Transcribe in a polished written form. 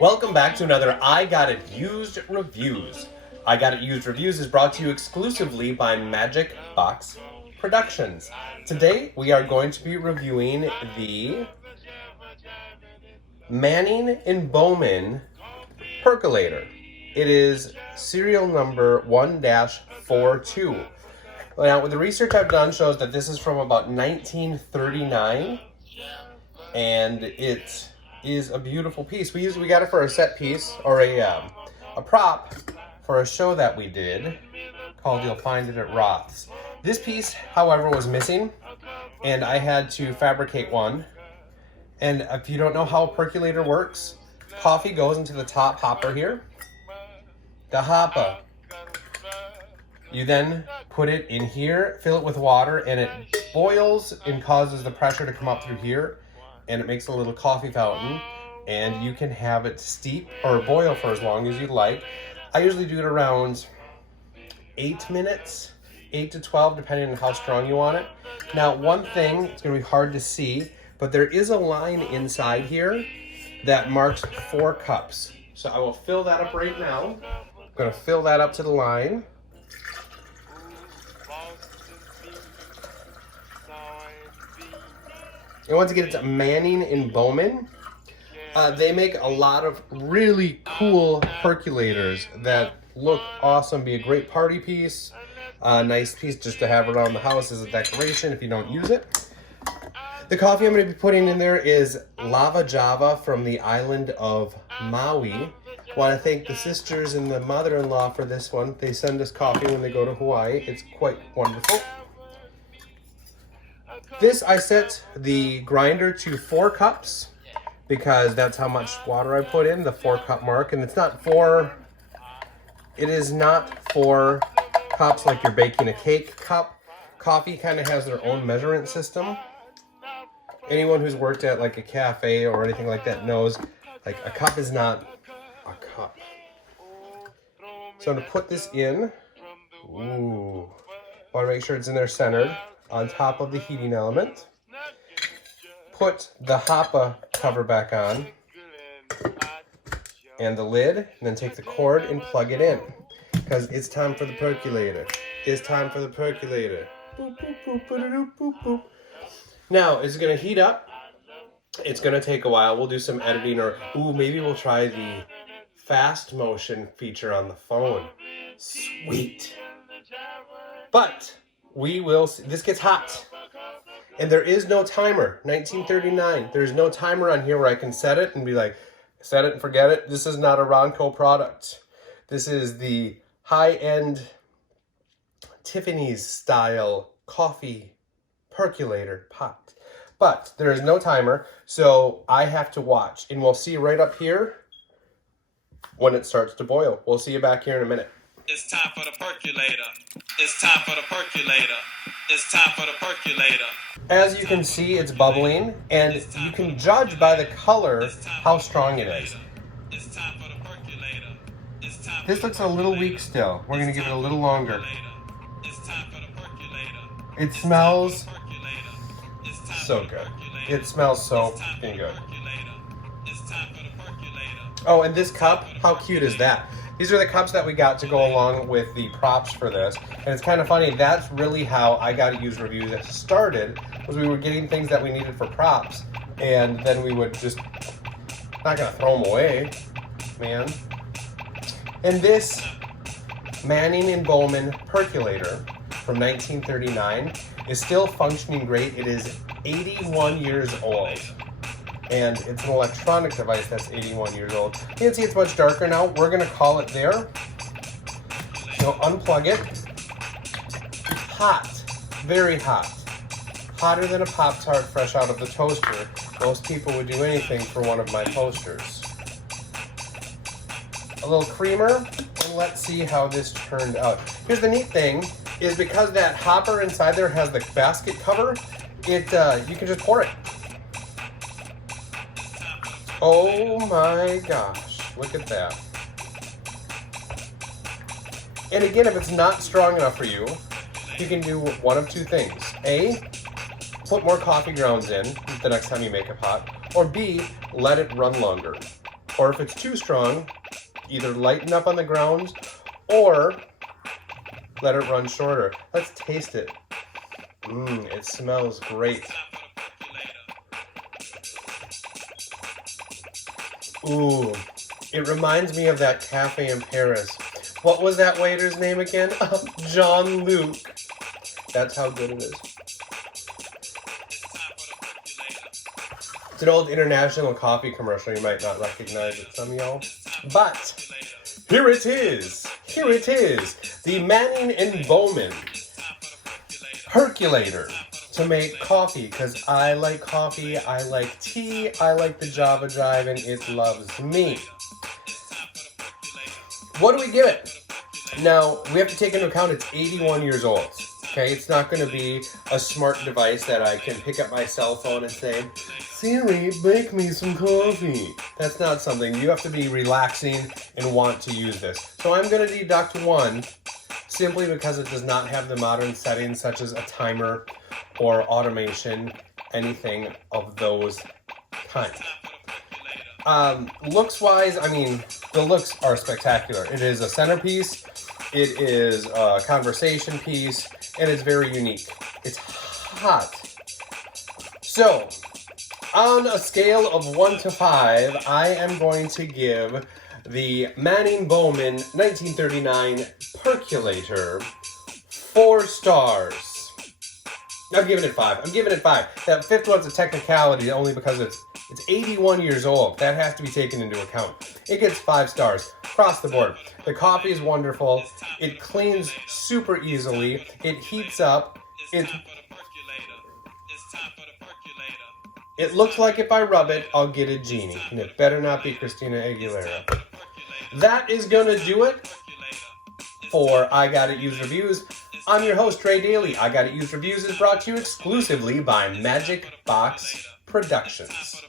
Welcome back to another I Got It Used Reviews. I Got It Used Reviews is brought to you exclusively by Magic Box Productions. Today we are going to be reviewing the Manning-Bowman Percolator. It is serial number 1-42. Now, the research I've done shows that this is from about 1939, and it is a beautiful piece. We got it for a set piece, or a prop for a show that we did called You'll Find It at Roth's. This piece, however, was missing, and I had to fabricate one. And if you don't know how a percolator works, coffee goes into the top hopper here. The hopper. You then put it in here, fill it with water, and it boils and causes the pressure to come up through here, and it makes a little coffee fountain, and you can have it steep or boil for as long as you'd like. I usually do it around 8 minutes, 8 to 12, depending on how strong you want it. Now, one thing, it's going to be hard to see, but there is a line inside here that marks 4 cups. So I will fill that up right now. I'm going to fill that up to the line. And once again, it's Manning-Bowman. They make a lot of really cool percolators that look awesome, be a great party piece, a nice piece just to have around the house as a decoration if you don't use it. The coffee I'm going to be putting in there is Lava Java from the island of Maui. I want to thank the sisters and the mother-in-law for this one. They send us coffee when they go to Hawaii. It's quite wonderful. This, I set the grinder to 4 cups because that's how much water I put in, the 4-cup mark. And it is not 4 cups like you're baking a cake cup. Coffee kind of has their own measurement system. Anyone who's worked at like a cafe or anything like that knows, like, a cup is not a cup. So I'm going to put this in. Ooh. Want to make sure it's in there centered on top of the heating element. Put the hopper cover back on and the lid, and then take the cord and plug it in because it's time for the percolator. It's time for the percolator. Boop, boop, boop, boop, boop, boop. Now, it's going to heat up. It's going to take a while. We'll do some editing, or maybe we'll try the fast motion feature on the phone. Sweet. But we will see. This gets hot. And there is no timer. 1939. There's no timer on here where I can set it and be like, set it and forget it. This is not a Ronco product. This is the high-end Tiffany's style coffee percolator pot. But there is no timer, so I have to watch. And we'll see right up here when it starts to boil. We'll see you back here in a minute. It's time for the percolator. It's time for the percolator. It's time for the percolator. As you can see, it's bubbling, and you can judge by the color how strong it is. It's time for the percolator. It's time. This looks a little weak still. We're going to give it a little longer. It's time for the percolator. It smells so good. It smells so fucking good. It's time for the percolator. Oh, and this cup, how cute is that? These are the cups that we got to go along with the props for this. And it's kind of funny, that's really how I Got It Used Reviews started, was we were getting things that we needed for props, and then we would just, not gonna throw them away, man. And this Manning-Bowman Percolator from 1939 is still functioning great. It is 81 years old. And it's an electronic device that's 81 years old. You can see it's much darker now. We're going to call it there. So unplug it. Hot. Very hot. Hotter than a Pop-Tart fresh out of the toaster. Most people would do anything for one of my toasters. A little creamer, and let's see how this turned out. Here's the neat thing, is because that hopper inside there has the basket cover, you can just pour it. Oh my gosh, look at that. And again, if it's not strong enough for you, you can do one of 2 things. A, put more coffee grounds in the next time you make a pot, or B, let it run longer. Or if it's too strong, either lighten up on the grounds or let it run shorter. Let's taste it. It smells great. Ooh, it reminds me of that cafe in Paris. What was that waiter's name again? Jean-Luc. That's how good it is. It's an old International Coffee commercial. You might not recognize it, some of y'all. But here it is. Here it is. The Manning-Bowman Percolator to make coffee. Because I like coffee, I like tea, I like the Java Jive, and it loves me. What do we give it? Now, we have to take into account it's 81 years old. Okay, it's not going to be a smart device that I can pick up my cell phone and say, Siri, bake me some coffee. That's not something. You have to be relaxing and want to use this. So I'm going to deduct 1 simply because it does not have the modern settings such as a timer or automation, anything of those kinds. Looks-wise, I mean, the looks are spectacular. It is a centerpiece, it is a conversation piece, and it's very unique. It's hot. So, on a scale of 1 to 5, I am going to give the Manning-Bowman 1939 Percolator 4 stars. I'm giving it 5. I'm giving it 5. That 5th one's a technicality only because it's 81 years old. That has to be taken into account. It gets 5 stars across the board. The coffee is wonderful. It cleans super easily. It heats up. It looks like if I rub it, I'll get a genie. And it better not be Christina Aguilera. That is going to do it for I Got It Used Reviews. I'm your host, Trey Daly. I Got It Used Reviews is brought to you exclusively by Magic Box Productions.